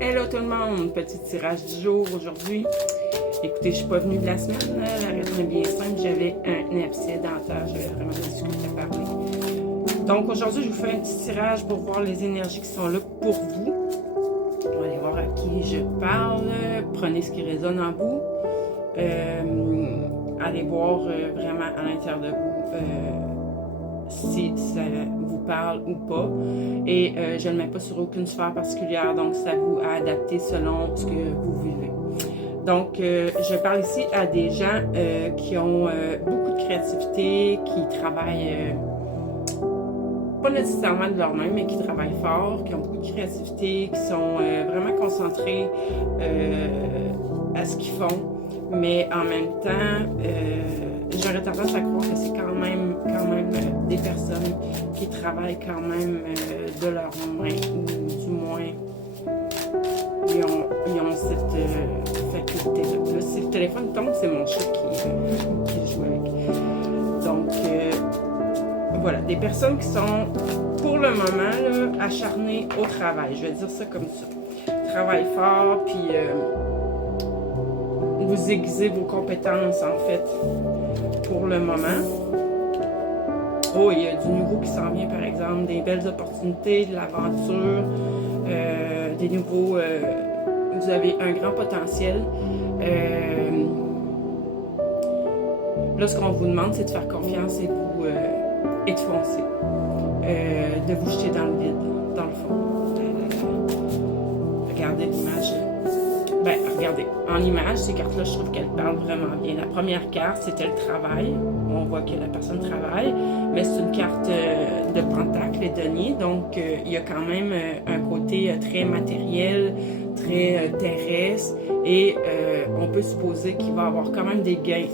Hello tout le monde, petit tirage du jour aujourd'hui. Écoutez, je suis pas venue de la semaine, la raison est bien simple, j'avais un abcès dentaire, j'avais vraiment des difficultés à parler. Donc aujourd'hui, je vous fais un petit tirage pour voir les énergies qui sont là pour vous. On va aller voir à qui je parle, prenez ce qui résonne en vous. Allez voir vraiment à l'intérieur de vous si ça vous parle ou pas. Et je ne le mets pas sur aucune sphère particulière, donc c'est à vous à adapter selon ce que vous vivez. Donc, je parle ici à des gens qui ont beaucoup de créativité, qui travaillent pas nécessairement de leur même, mais qui travaillent fort, qui ont beaucoup de créativité, qui sont vraiment concentrés à ce qu'ils font. Mais en même temps, j'aurais tendance à croire que c'est quand même des personnes qui travaillent quand même de leurs mains, ou du moins, ils ont cette faculté-là. Là, si le téléphone tombe, c'est mon chat qui joue avec. Donc, voilà, des personnes qui sont, pour le moment, là, acharnées au travail. Je vais dire ça comme ça. Travaillent fort, puis vous aiguisez vos compétences, en fait, pour le moment. Oh, il y a du nouveau qui s'en vient, par exemple, des belles opportunités, de l'aventure, des nouveaux... vous avez un grand potentiel. Là, ce qu'on vous demande, c'est de faire confiance et de foncer. De vous jeter dans le vide, dans le fond. Regardez l'image. Ben, regardez, en image, ces cartes-là, je trouve qu'elles parlent vraiment bien. La première carte, c'était le travail. On voit que la personne travaille, mais c'est une carte de pentacle et denier, donc il y a quand même un côté très matériel, très terrestre, et on peut supposer qu'il va avoir quand même des gains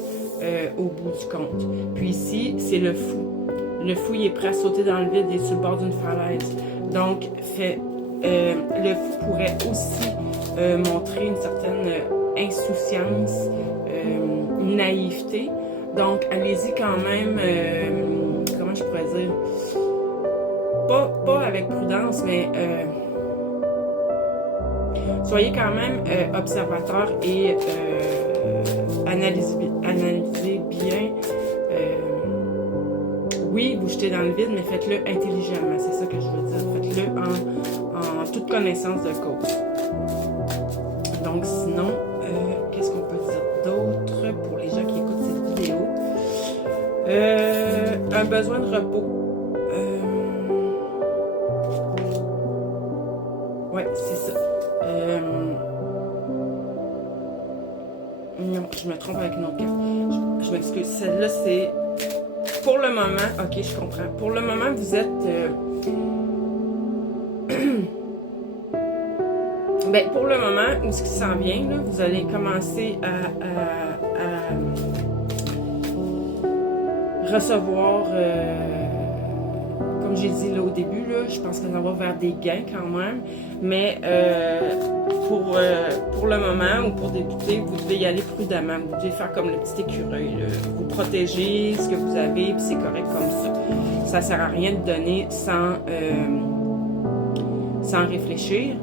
au bout du compte. Puis ici, c'est le fou. Le fou, il est prêt à sauter dans le vide, il est sur le bord d'une falaise. Donc, le fou pourrait aussi montrer une certaine insouciance, une naïveté. Donc, allez-y quand même, comment je pourrais dire, pas avec prudence, mais soyez quand même observateur et analysez bien. Oui, vous jetez dans le vide, mais faites-le intelligemment, c'est ça que je veux dire. Faites-le en toute connaissance de cause. Donc sinon, qu'est-ce qu'on peut dire d'autre pour les gens qui écoutent cette vidéo? Un besoin de repos. Ouais, c'est ça. Non, je me trompe avec une autre carte. Je m'excuse. Celle-là, c'est... Pour le moment, ok, je comprends. Pour le moment, vous êtes... Ben, pour le moment, où ce qui s'en vient, là, vous allez commencer à recevoir, comme j'ai dit là, au début, là, je pense qu'on va vers des gains quand même, mais pour le moment ou pour débuter, vous devez y aller prudemment, vous devez faire comme le petit écureuil, là. Vous protégez ce que vous avez, puis c'est correct comme ça. Ça sert à rien de donner sans réfléchir.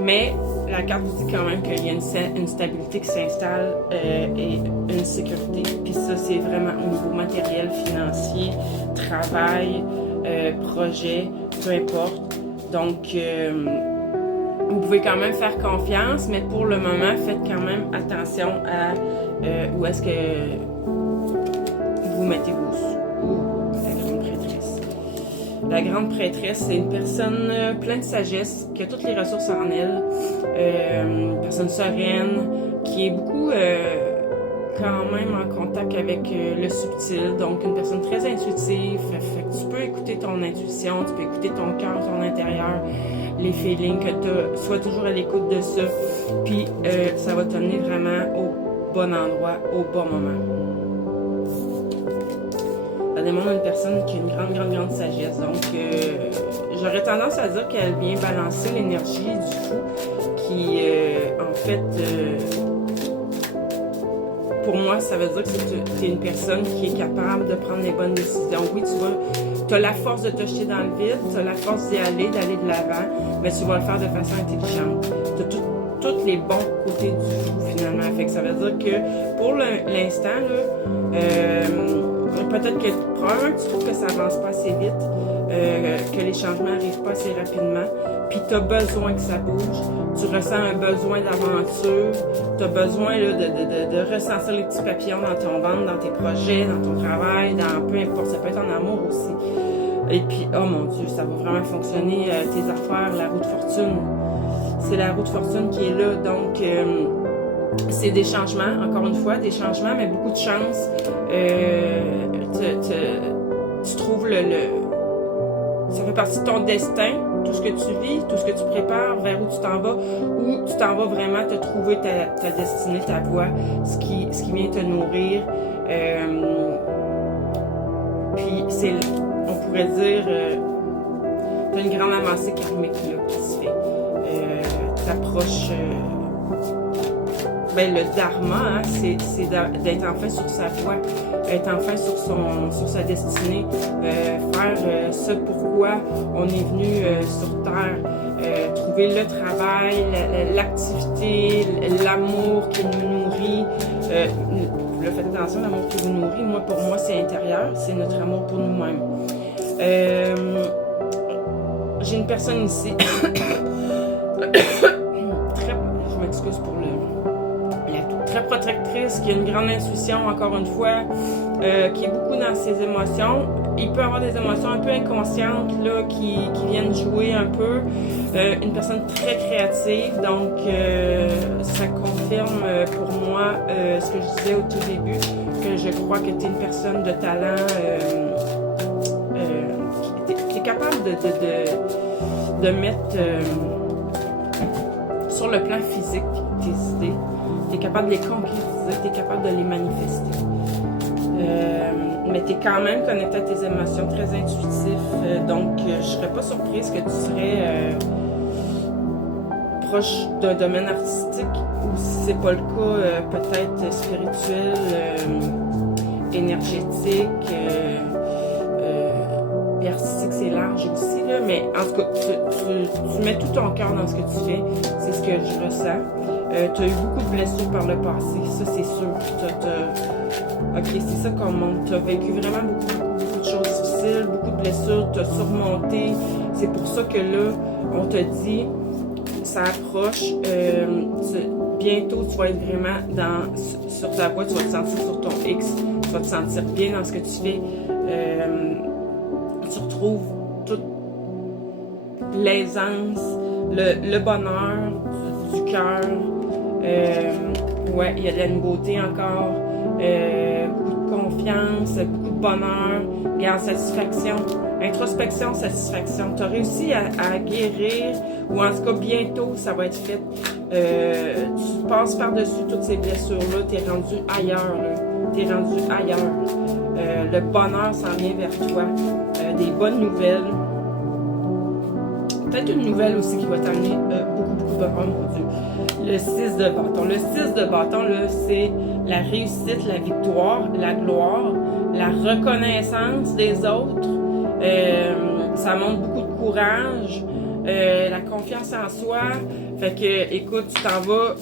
Mais la carte vous dit quand même qu'il y a une stabilité qui s'installe et une sécurité. Puis ça, c'est vraiment au niveau matériel, financier, travail, projet, peu importe. Donc, vous pouvez quand même faire confiance, mais pour le moment, faites quand même attention à où est-ce que vous mettez vos sous. La grande prêtresse, c'est une personne pleine de sagesse, qui a toutes les ressources en elle, une personne sereine, qui est beaucoup quand même en contact avec le subtil, donc une personne très intuitive. Fait que tu peux écouter ton intuition, tu peux écouter ton cœur, ton intérieur, les feelings que tu as, sois toujours à l'écoute de ça, puis ça va t'amener vraiment au bon endroit, au bon moment. Ça démontre une personne qui a une grande sagesse. Donc, j'aurais tendance à dire qu'elle vient balancer l'énergie du fou qui, en fait, pour moi, ça veut dire que tu es une personne qui est capable de prendre les bonnes décisions. Oui, tu as la force de te jeter dans le vide, tu as la force d'y aller, d'aller de l'avant, mais tu vas le faire de façon intelligente. Tu as tous les bons côtés du joug, finalement. Fait que ça veut dire que pour l'instant, peut-être que probablement tu trouves que ça avance pas assez vite, que les changements n'arrivent pas assez rapidement, puis tu as besoin que ça bouge, tu ressens un besoin d'aventure, tu as besoin là, de ressentir les petits papillons dans ton ventre, dans tes projets, dans ton travail, dans peu importe, ça peut être en amour aussi. Et puis, oh mon Dieu, ça va vraiment fonctionner, tes affaires, la roue de fortune. C'est la roue de fortune qui est là, donc c'est des changements, encore une fois, des changements, mais beaucoup de chance. Tu trouves ça fait partie de ton destin, tout ce que tu vis, tout ce que tu prépares, vers où tu t'en vas, où tu t'en vas vraiment te trouver ta destinée, ta voie, ce qui vient te nourrir. Puis on pourrait dire, t'as une grande avancée karmique là, qui se fait. T'approches, le dharma, hein, c'est d'être enfin sur sa voie, être enfin sur sa destinée, faire ce pourquoi on est venu sur Terre, trouver le travail, l'activité, l'amour qui nous nourrit. Faites attention, l'amour qui vous nourrit, pour moi, c'est intérieur, c'est notre amour pour nous-mêmes. J'ai une personne ici, je m'excuse pour très protectrice, qui a une grande intuition, encore une fois, qui est beaucoup dans ses émotions. Il peut avoir des émotions un peu inconscientes là, qui viennent jouer un peu. Une personne très créative, donc ça confirme pour moi ce que je disais au tout début, que je crois que tu es une personne de talent qui est capable de mettre sur le plan physique tes idées. Tu es capable de les concrétiser, tu es capable de les manifester. Mais tu es quand même connecté à tes émotions, très intuitif. Donc, je serais pas surprise que tu serais proche d'un domaine artistique, ou si c'est pas le cas, peut-être spirituel, énergétique. Puis artistique, c'est large aussi, là, mais en tout cas, tu mets tout ton cœur dans ce que tu fais. C'est ce que je ressens. Tu as eu beaucoup de blessures par le passé, ça c'est sûr. Ok, c'est ça qu'on montre. Tu as vécu vraiment beaucoup de choses difficiles, beaucoup de blessures, tu as surmonté. C'est pour ça que là, on te dit, ça approche. Bientôt, tu vas être vraiment sur ta voie, tu vas te sentir sur ton X, tu vas te sentir bien dans ce que tu fais. Tu retrouves toute l'aisance, le bonheur du cœur. Ouais, il y a de la nouveauté encore, beaucoup de confiance, beaucoup de bonheur, regarde, satisfaction, introspection, satisfaction. Tu as réussi à guérir, ou en tout cas bientôt ça va être fait. Tu passes par-dessus toutes ces blessures-là, tu es rendu ailleurs, tu es rendu ailleurs. Le bonheur s'en vient vers toi, des bonnes nouvelles. Peut-être une nouvelle aussi qui va t'amener beaucoup de bonheur, mon Dieu. Le 6 de bâton. Le 6 de bâton, là, c'est la réussite, la victoire, la gloire, la reconnaissance des autres. Ça montre beaucoup de courage, la confiance en soi. Fait que, écoute, tu t'en vas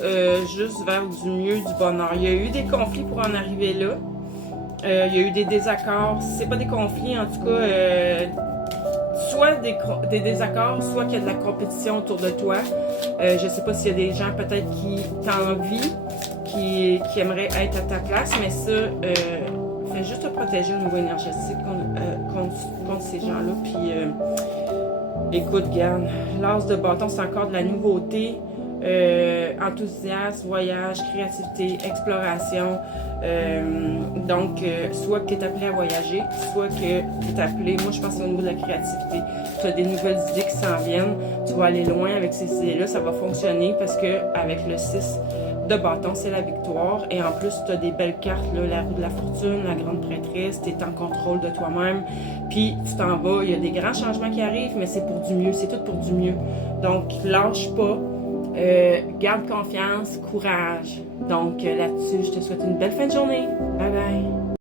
juste vers du mieux, du bonheur. Il y a eu des conflits pour en arriver là. Il y a eu des désaccords. Si c'est pas des conflits, en tout cas... soit des désaccords, soit qu'il y a de la compétition autour de toi. Je sais pas s'il y a des gens peut-être qui t'envient, qui aimeraient être à ta place, mais ça, fais juste te protéger au niveau énergétique contre ces gens-là. Puis, écoute, garde, l'as de bâton, c'est encore de la nouveauté. Enthousiasme, voyage, créativité, exploration. Donc, soit que tu es appelé à voyager, soit que tu es appelé, moi je pense au niveau de la créativité. Tu as des nouvelles idées qui s'en viennent, tu vas aller loin avec ces idées-là, ça va fonctionner parce que avec le 6 de bâton, c'est la victoire. Et en plus, tu as des belles cartes, là, la roue de la fortune, la grande prêtresse, tu es en contrôle de toi-même. Puis, tu t'en vas, il y a des grands changements qui arrivent, mais c'est pour du mieux, c'est tout pour du mieux. Donc, lâche pas. Garde confiance, courage. Donc là-dessus, je te souhaite une belle fin de journée. Bye bye.